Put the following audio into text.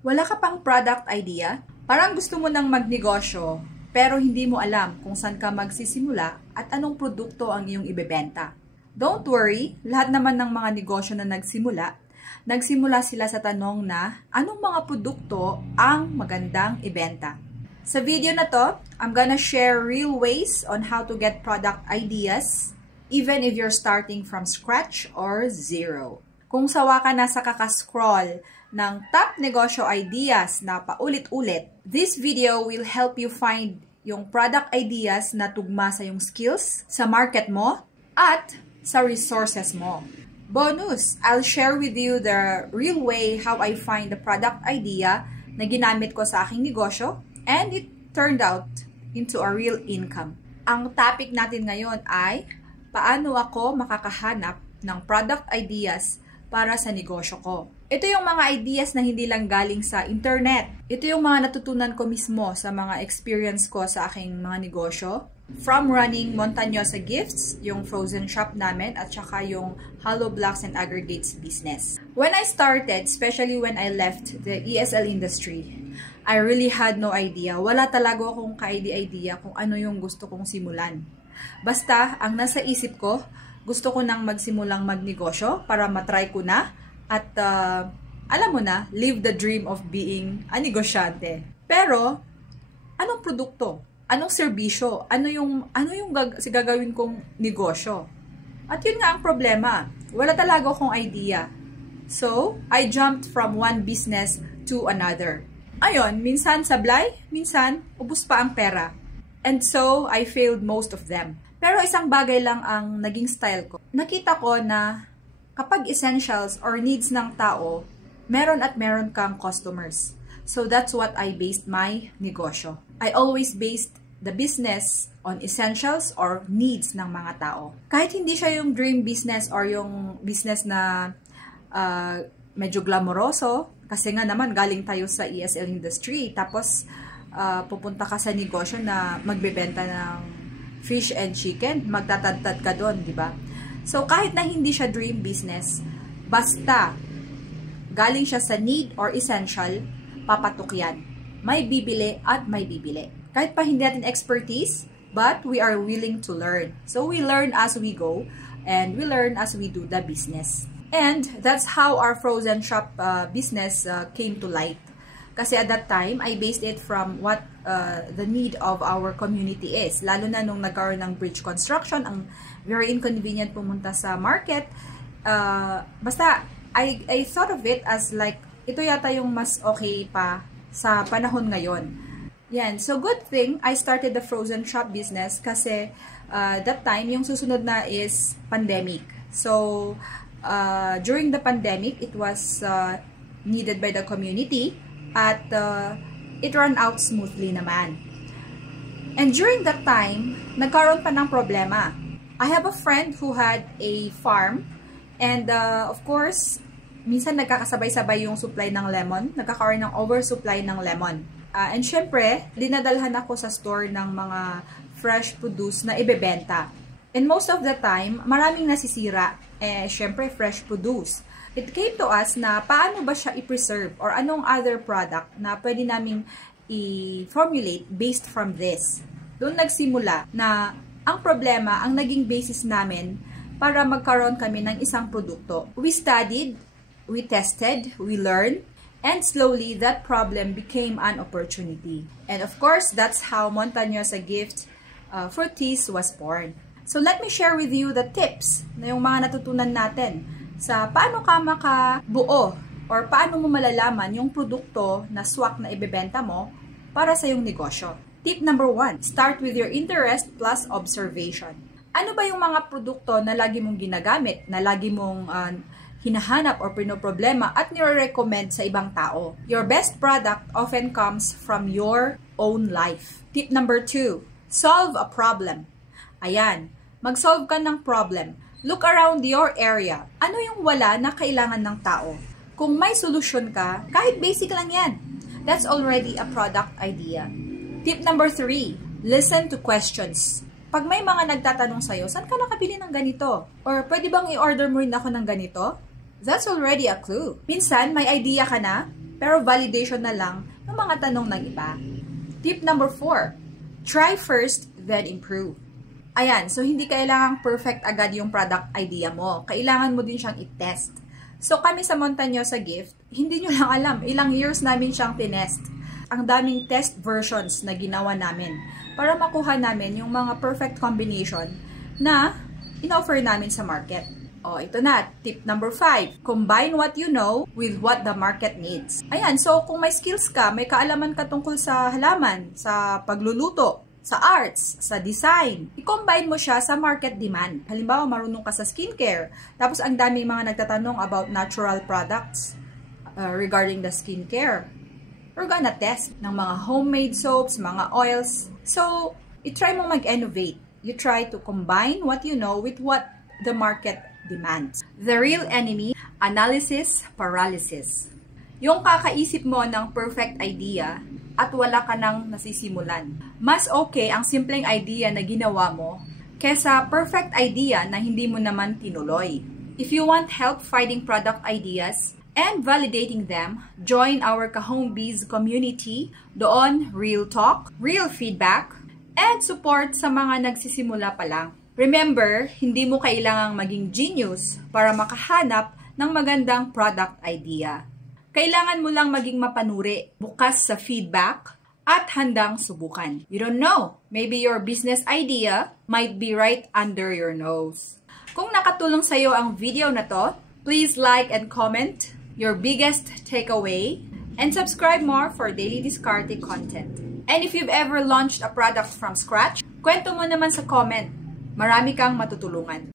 Wala ka pang product idea? Parang gusto mo nang magnegosyo, pero hindi mo alam kung saan ka magsisimula at anong produkto ang iyong ibebenta. Don't worry, lahat naman ng mga negosyo na nagsimula sila sa tanong na anong mga produkto ang magandang ibenta. Sa video na to, I'm gonna share real ways on how to get product ideas, even if you're starting from scratch or zero. Kung sawa ka na sa kakascroll ng top negosyo ideas na paulit-ulit, this video will help you find yung product ideas na tugma sa yung skills, sa market mo, at sa resources mo. Bonus, I'll share with you the real way how I find the product idea na ginamit ko sa aking negosyo and it turned out into a real income. Ang topic natin ngayon ay paano ako makakahanap ng product ideas para sa negosyo ko. Ito yung mga ideas na hindi lang galing sa internet. Ito yung mga natutunan ko mismo sa mga experience ko sa aking mga negosyo. From running Montañosa Gifts, yung frozen shop namin, at saka yung Hollow Blocks and Aggregates business. When I started, especially when I left the ESL industry, I really had no idea. Wala talaga akong ka-idea kung ano yung gusto kong simulan. Basta, ang nasa isip ko, gusto ko nang magsimulang magnegosyo para matry ko na at alam mo na, live the dream of being a negosyante. Pero, anong produkto? Anong serbisyo? Ano yung gagawin kong negosyo? At yun nga ang problema. Wala talaga akong idea. So, I jumped from one business to another. Ayon, minsan sablay, minsan ubos pa ang pera. And so, I failed most of them. Pero isang bagay lang ang naging style ko. Nakita ko na kapag essentials or needs ng tao, meron at meron kang customers. So that's what I based my negosyo. I always based the business on essentials or needs ng mga tao. Kahit hindi siya yung dream business or yung business na medyo glamoroso, kasi nga naman galing tayo sa ESL industry, tapos pupunta ka sa negosyo na magbebenta ng fish and chicken, magtatadtad ka doon, di ba? So, kahit na hindi siya dream business, basta galing siya sa need or essential, papatok yan. May bibili at may bibili. Kahit pa hindi natin expertise, but we are willing to learn. So, we learn as we go, and we learn as we do the business. And that's how our frozen shop business came to light. Kasi at that time, I based it from what the need of our community is. Lalo na nung nagkaroon ng bridge construction, ang very inconvenient pumunta sa market. Basta, I thought of it as like, ito yata yung mas okay pa sa panahon ngayon. Yan. So, good thing, I started the frozen shop business kasi that time, yung susunod na is pandemic. So, during the pandemic, it was needed by the community. At it ran out smoothly naman. And during that time, nagkaroon pa ng problema. I have a friend who had a farm and of course, minsan nagkakasabay-sabay yung supply ng lemon, nagkakaroon ng oversupply ng lemon. And syempre, dinadalhan ako sa store ng mga fresh produce na ibebenta. And most of the time, maraming nasisira. Syempre, fresh produce. It came to us na paano ba siya i-preserve or anong other product na pwede naming i-formulate based from this. Doon nagsimula na ang problema, ang naging basis namin para magkaroon kami ng isang produkto. We studied, we tested, we learned, and slowly that problem became an opportunity. And of course, that's how Montañosa Gifts Fruities was born. So let me share with you the tips na yung mga natutunan natin sa paano ka makabuo or paano mo malalaman yung produkto na swak na ibebenta mo para sa yung negosyo. Tip number 1, start with your interest plus observation. Ano ba yung mga produkto na lagi mong ginagamit, na lagi mong hinahanap or pinoproblema at nire-recommend sa ibang tao? Your best product often comes from your own life. Tip number 2, solve a problem. Ayan, mag-solve ka ng problem. Look around your area. Ano yung wala na kailangan ng tao? Kung may solusyon ka, kahit basic lang yan, that's already a product idea. Tip number 3, listen to questions. Pag may mga nagtatanong sa'yo, saan ka nakabili ng ganito? Or pwede bang i-order mo rin ako ng ganito? That's already a clue. Minsan, may idea ka na, pero validation na lang ng mga tanong ng iba. Tip number 4, try first, then improve. Ayan, so hindi kailangang perfect agad yung product idea mo. Kailangan mo din siyang i-test. So kami sa Montañosa Gift, hindi nyo lang alam, ilang years namin siyang tinest. Ang daming test versions na ginawa namin para makuha namin yung mga perfect combination na in-offer namin sa market. O, ito na, tip number 5. Combine what you know with what the market needs. Ayan, so kung may skills ka, may kaalaman ka tungkol sa halaman, sa pagluluto, sa arts, sa design, i-combine mo siya sa market demand. Halimbawa, marunong ka sa skincare, tapos ang daming mga nagtatanong about natural products regarding the skincare. We're gonna test ng mga homemade soaps, mga oils. So, i-try mo mag-innovate. You try to combine what you know with what the market demands. The real enemy, analysis paralysis. Yung kakaisip mo ng perfect idea at wala ka nang nasisimulan. Mas okay ang simpleng idea na ginawa mo kesa perfect idea na hindi mo naman tinuloy. If you want help finding product ideas and validating them, join our Ka-Home-Biz community. Doon, real talk, real feedback, and support sa mga nagsisimula pa lang. Remember, hindi mo kailangang maging genius para makahanap ng magandang product idea. Kailangan mo lang maging mapanuri, bukas sa feedback, at handang subukan. You don't know, maybe your business idea might be right under your nose. Kung nakatulong sa'yo ang video na to, please like and comment your biggest takeaway, and subscribe more for daily discarded content. And if you've ever launched a product from scratch, kwento mo naman sa comment. Marami kang matutulungan.